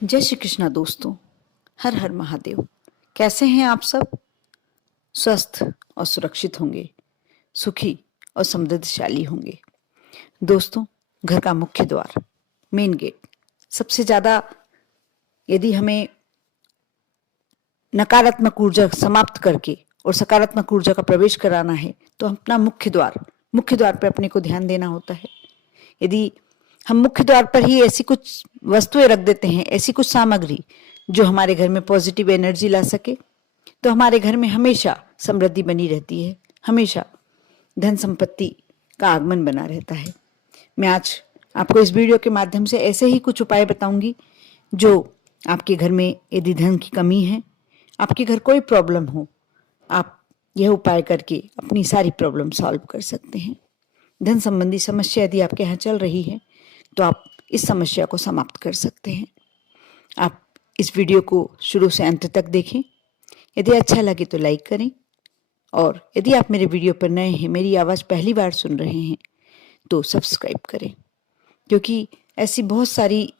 जय श्री कृष्णा दोस्तों। हर हर महादेव। कैसे हैं आप सब? स्वस्थ और सुरक्षित होंगे, सुखी और समृद्धशाली होंगे। दोस्तों, घर का मुख्य द्वार, मेन गेट, सबसे ज्यादा यदि हमें नकारात्मक ऊर्जा समाप्त करके और सकारात्मक ऊर्जा का प्रवेश कराना है तो अपना मुख्य द्वार पर अपने को ध्यान देना होता है। यदि हम मुख्य द्वार पर ही ऐसी कुछ वस्तुएं रख देते हैं, ऐसी कुछ सामग्री जो हमारे घर में पॉजिटिव एनर्जी ला सके, तो हमारे घर में हमेशा समृद्धि बनी रहती है, हमेशा धन संपत्ति का आगमन बना रहता है। मैं आज आपको इस वीडियो के माध्यम से ऐसे ही कुछ उपाय बताऊंगी जो आपके घर में यदि धन की कमी है, आपके घर कोई प्रॉब्लम हो, आप यह उपाय करके अपनी सारी प्रॉब्लम सॉल्व कर सकते हैं। धन संबंधी समस्या यदि आपके यहाँ चल रही है तो आप इस समस्या को समाप्त कर सकते हैं। आप इस वीडियो को शुरू से अंत तक देखें। यदि अच्छा लगे तो लाइक करें, और यदि आप मेरे वीडियो पर नए हैं, मेरी आवाज़ पहली बार सुन रहे हैं, तो सब्सक्राइब करें, क्योंकि ऐसी बहुत सारी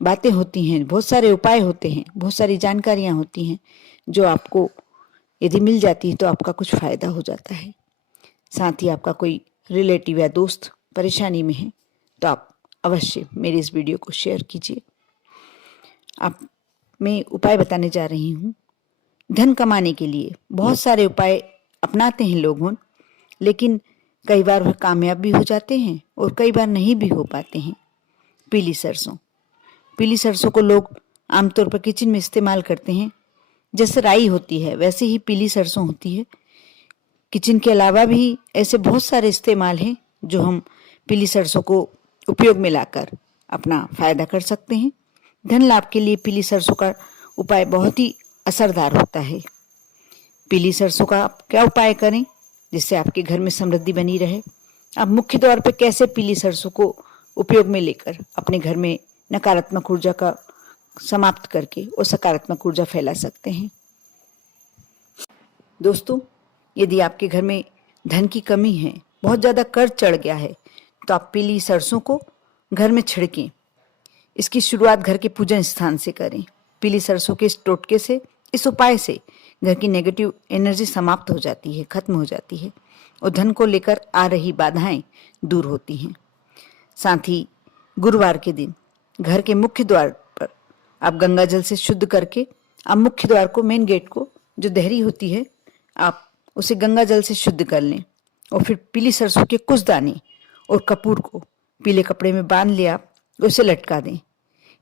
बातें होती हैं, बहुत सारे उपाय होते हैं, बहुत सारी जानकारियाँ होती हैं जो आपको यदि मिल जाती है तो आपका कुछ फ़ायदा हो जाता है। साथ ही आपका कोई रिलेटिव या दोस्त परेशानी में है तो आप अवश्य मेरे इस वीडियो को शेयर कीजिए। आप मैं उपाय बताने जा रही हूँ। धन कमाने के लिए बहुत सारे उपाय अपनाते हैं लोग, लेकिन कई बार वह कामयाब भी हो जाते हैं और कई बार नहीं भी हो पाते हैं। पीली सरसों को लोग आमतौर पर किचन में इस्तेमाल करते हैं। जैसे राई होती है वैसे ही पीली सरसों होती है। किचन के अलावा भी ऐसे बहुत सारे इस्तेमाल हैं जो हम पीली सरसों को उपयोग में लाकर अपना फायदा कर सकते हैं। धन लाभ के लिए पीली सरसों का उपाय बहुत ही असरदार होता है। पीली सरसों का आप क्या उपाय करें जिससे आपके घर में समृद्धि बनी रहे? आप मुख्य तौर पर कैसे पीली सरसों को उपयोग में लेकर अपने घर में नकारात्मक ऊर्जा का समाप्त करके और सकारात्मक ऊर्जा फैला सकते हैं? दोस्तों, यदि आपके घर में धन की कमी है, बहुत ज़्यादा कर्ज चढ़ गया है, तो आप पीली सरसों को घर में छिड़कें। इसकी शुरुआत घर के पूजन स्थान से करें। पीली सरसों के इस टोटके से, इस उपाय से घर की नेगेटिव एनर्जी समाप्त हो जाती है, खत्म हो जाती है, और धन को लेकर आ रही बाधाएं दूर होती हैं। साथ ही गुरुवार के दिन घर के मुख्य द्वार पर आप गंगा जल से शुद्ध करके आप मुख्य द्वार को, मेन गेट को, जो देहरी होती है, आप उसे गंगा जल से शुद्ध कर लें, और फिर पीली सरसों के कुछ दाने और कपूर को पीले कपड़े में बांध ले आप उसे लटका दें।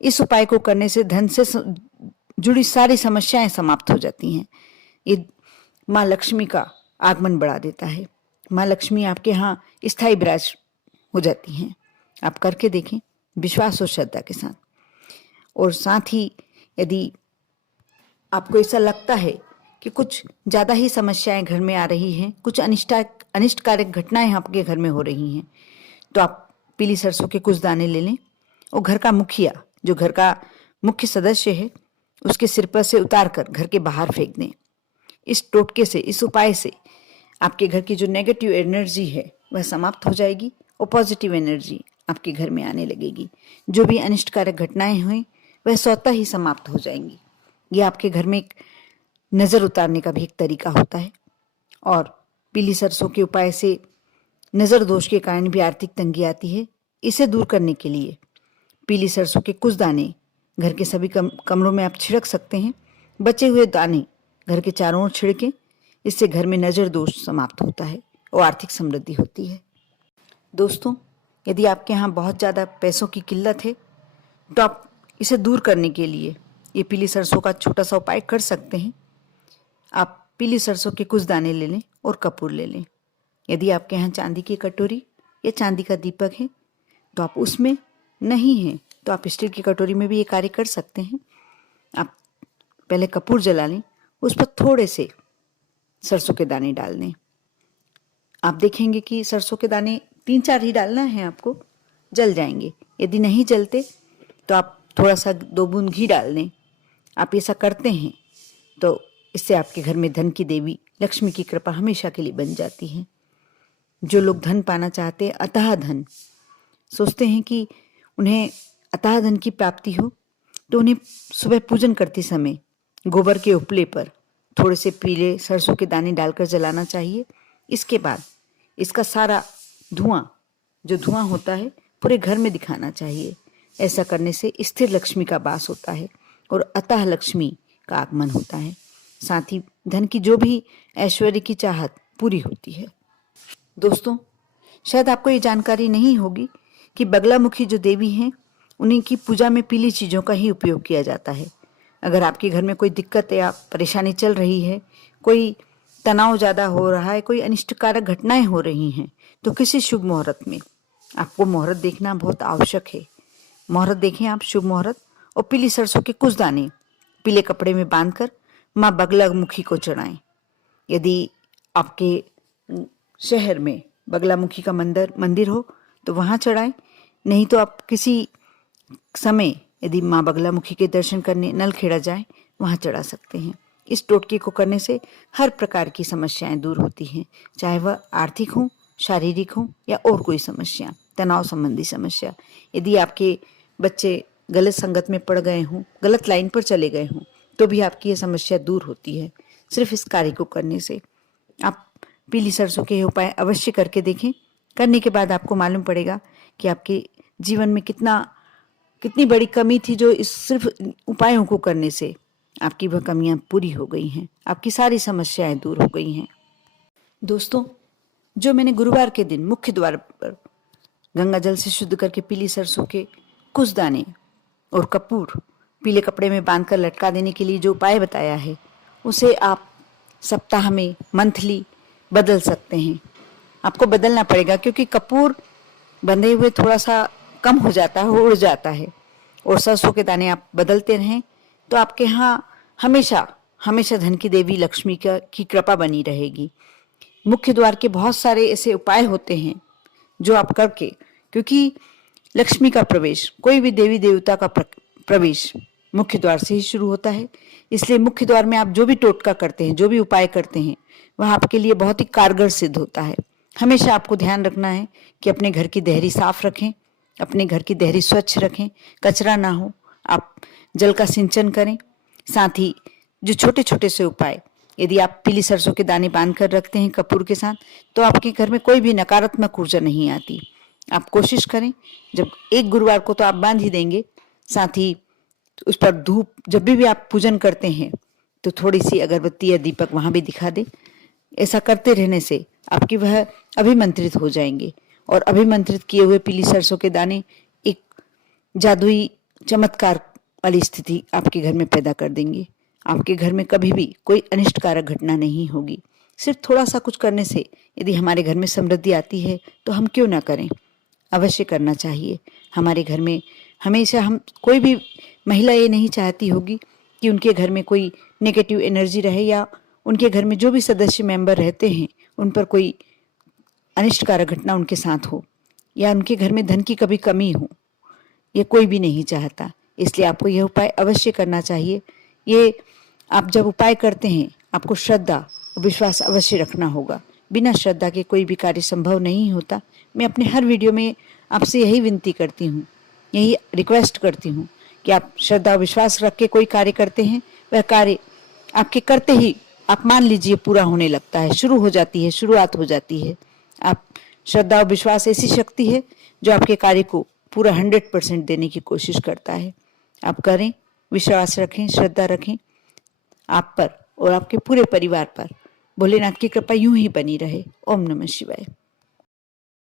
इस उपाय को करने से धन से जुड़ी सारी समस्याएं समाप्त हो जाती हैं। ये माँ लक्ष्मी का आगमन बढ़ा देता है। माँ लक्ष्मी आपके यहाँ स्थायी विराज हो जाती हैं। आप करके देखें विश्वास और श्रद्धा के साथ। और साथ ही यदि आपको ऐसा लगता है कि कुछ ज़्यादा ही समस्याएं घर में आ रही हैं, कुछ अनिष्टकारक घटनाएं आपके घर में हो रही हैं, तो आप पीली सरसों के कुछ दाने ले लें और घर का मुखिया, जो घर का मुख्य सदस्य है, उसके सिर पर से उतार कर घर के बाहर फेंक दें। इस टोटके से, इस उपाय से आपके घर की जो नेगेटिव एनर्जी है वह समाप्त हो जाएगी और पॉजिटिव एनर्जी आपके घर में आने लगेगी। जो भी अनिष्टकारक घटनाएं हुई वह स्वतः ही समाप्त हो जाएंगी। ये आपके घर में एक नज़र उतारने का भी एक तरीका होता है। और पीली सरसों के उपाय से नज़र दोष के कारण भी आर्थिक तंगी आती है। इसे दूर करने के लिए पीली सरसों के कुछ दाने घर के सभी कमरों में आप छिड़क सकते हैं। बचे हुए दाने घर के चारों ओर छिड़कें। इससे घर में नज़र दोष समाप्त होता है और आर्थिक समृद्धि होती है। दोस्तों, यदि आपके यहाँ बहुत ज़्यादा पैसों की किल्लत है तो आप इसे दूर करने के लिए ये पीली सरसों का छोटा सा उपाय कर सकते हैं। आप पीली सरसों के कुछ दाने ले लें और कपूर ले लें। यदि आपके यहाँ चांदी की कटोरी या चांदी का दीपक है तो आप उसमें, नहीं है तो आप स्टील की कटोरी में भी ये कार्य कर सकते हैं। आप पहले कपूर जला लें, उस पर थोड़े से सरसों के दाने डाल दें। आप देखेंगे कि सरसों के दाने 3-4 ही डालना है आपको, जल जाएंगे। यदि नहीं जलते तो आप थोड़ा सा 2 बूंद घी डाल दें। आप ऐसा करते हैं तो इससे आपके घर में धन की देवी लक्ष्मी की कृपा हमेशा के लिए बन जाती है। जो लोग धन पाना चाहते हैं, अतः धन सोचते हैं कि उन्हें अतः धन की प्राप्ति हो, तो उन्हें सुबह पूजन करते समय गोबर के उपले पर थोड़े से पीले सरसों के दाने डालकर जलाना चाहिए। इसके बाद इसका सारा धुआं, जो धुआं होता है, पूरे घर में दिखाना चाहिए। ऐसा करने से स्थिर लक्ष्मी का वास होता है और अतः लक्ष्मी का आगमन होता है। साथ ही धन की जो भी ऐश्वर्य की चाहत पूरी होती है। दोस्तों, शायद आपको ये जानकारी नहीं होगी कि बगलामुखी जो देवी हैं, उन्हीं की पूजा में पीली चीज़ों का ही उपयोग किया जाता है। अगर आपके घर में कोई दिक्कत या परेशानी चल रही है, कोई तनाव ज़्यादा हो रहा है, कोई अनिष्टकारक घटनाएं हो रही हैं, तो किसी शुभ मुहूर्त में आपको मुहूर्त देखना बहुत आवश्यक है। मुहूर्त देखें आप, शुभ मुहूर्त, और पीली सरसों के कुछ दाने पीले कपड़े में बांधकर माँ बगलामुखी को चढ़ाएं। यदि आपके शहर में बगलामुखी का मंदिर हो तो वहाँ चढ़ाएं, नहीं तो आप किसी समय यदि माँ बगलामुखी के दर्शन करने नलखेड़ा जाए, वहाँ चढ़ा सकते हैं। इस टोटके को करने से हर प्रकार की समस्याएं दूर होती हैं, चाहे वह आर्थिक हो, शारीरिक हो या और कोई समस्या, तनाव संबंधी समस्या। यदि आपके बच्चे गलत संगत में पड़ गए हों, गलत लाइन पर चले गए हों, तो भी आपकी ये समस्या दूर होती है सिर्फ इस कार्य को करने से। आप पीली सरसों के उपाय अवश्य करके देखें। करने के बाद आपको मालूम पड़ेगा कि आपके जीवन में कितनी बड़ी कमी थी, जो इस सिर्फ उपायों को करने से आपकी वह कमियां पूरी हो गई हैं, आपकी सारी समस्याएं दूर हो गई हैं। दोस्तों, जो मैंने गुरुवार के दिन मुख्य द्वार पर गंगा जल से शुद्ध करके पीली सरसों के कुछ दाने और कपूर पीले कपड़े में बांधकर लटका देने के लिए जो उपाय बताया है, उसे आप सप्ताह में, मंथली बदल सकते हैं। आपको बदलना पड़ेगा क्योंकि कपूर बंधे हुए थोड़ा सा कम हो जाता है, उड़ जाता है, और सरसों के दाने आप बदलते रहें तो आपके यहाँ हमेशा हमेशा धन की देवी लक्ष्मी की कृपा बनी रहेगी। मुख्य द्वार के बहुत सारे ऐसे उपाय होते हैं जो आप करके, क्योंकि लक्ष्मी का प्रवेश, कोई भी देवी देवता का प्रवेश मुख्य द्वार से ही शुरू होता है, इसलिए मुख्य द्वार में आप जो भी टोटका करते हैं, जो भी उपाय करते हैं, वह आपके लिए बहुत ही कारगर सिद्ध होता है। हमेशा आपको ध्यान रखना है कि अपने घर की देहरी साफ रखें, अपने घर की देहरी स्वच्छ रखें, कचरा ना हो, आप जल का सिंचन करें। साथ ही जो छोटे छोटे से उपाय, यदि आप पीली सरसों के दाने बांध कर रखते हैं कपूर के साथ, तो आपके घर में कोई भी नकारात्मक ऊर्जा नहीं आती। आप कोशिश करें, जब एक गुरुवार को तो आप बांध ही देंगे, साथ ही उस पर धूप, जब भी आप पूजन करते हैं तो थोड़ी सी अगरबत्ती या दीपक वहां भी दिखा दें। ऐसा करते रहने से आपकी वह अभिमंत्रित हो जाएंगे, और अभिमंत्रित किए हुए पीली सरसों के दाने एक जादुई चमत्कार वाली स्थिति आपके घर में पैदा कर देंगे। आपके घर में कभी भी कोई अनिष्टकारक घटना नहीं होगी। सिर्फ थोड़ा सा कुछ करने से यदि हमारे घर में समृद्धि आती है तो हम क्यों ना करें, अवश्य करना चाहिए। हमारे घर में हमेशा, हम कोई भी महिला ये नहीं चाहती होगी कि उनके घर में कोई नेगेटिव एनर्जी रहे, या उनके घर में जो भी सदस्य मेंबर रहते हैं उन पर कोई अनिष्टकारक घटना उनके साथ हो, या उनके घर में धन की कभी कमी हो, ये कोई भी नहीं चाहता। इसलिए आपको यह उपाय अवश्य करना चाहिए। ये आप जब उपाय करते हैं, आपको श्रद्धा और विश्वास अवश्य रखना होगा। बिना श्रद्धा के कोई भी कार्य संभव नहीं होता। मैं अपने हर वीडियो में आपसे यही विनती करती हूँ, यही रिक्वेस्ट करती हूँ कि आप श्रद्धा और विश्वास रख के कोई कार्य करते हैं, वह कार्य आपके करते ही आप मान लीजिए पूरा होने लगता है, शुरू हो जाती है, शुरुआत हो जाती है। आप श्रद्धा और विश्वास ऐसी शक्ति है जो आपके कार्य को पूरा 100% देने की कोशिश करता है। आप करें, विश्वास रखें, श्रद्धा रखें। आप पर और आपके पूरे परिवार पर भोलेनाथ की कृपा यूं ही बनी रहे। ओम नमः शिवाय।